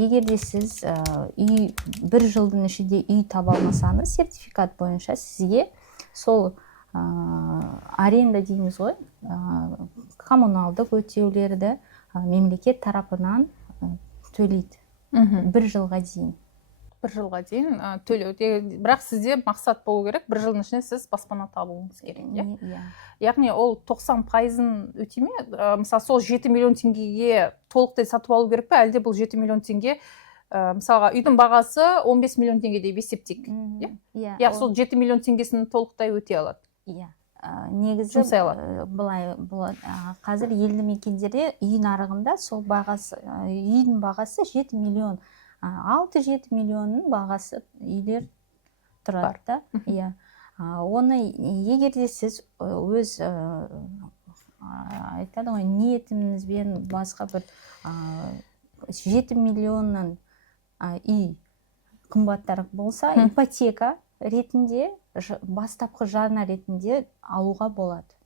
егер де сіз үй бір жылдың ішінде үй таба алмасаңыз, сертификат бойынша сізге сол аренда дейміз ғой, коммуналдық өтеулерді мемлекет тарапынан төлейді бір жылға дейін. Бір жылға дейін төлеу. Бірақ сізде мақсат болу керек, бір жылдың ішінде сіз баспана табуыңыз керек. Яғни ол 90%-ын өтей ме? Мысалы, сол 7 миллион теңгеге толықтай сатып алу керек пе? Әлде бұл 7 миллион теңге, мысалға, үйдің бағасы 15 миллион теңге деп есептейік. Иә, сол 7 миллион теңгесін толықтай өтей алады. Негізі былай болады. Қазір елді мекендерде үй нарығында сол бағасы, үйдің бағасы 7 миллион, 6-7 миллионның бағасы үйлер тұрады. Оны егер де сіз өз айтады ғой, ниетіңізбен басқа бір 7 миллионның үй қымбаттырақ болса, ипотека ретінде, бастапқы жарна ретінде алуға болады.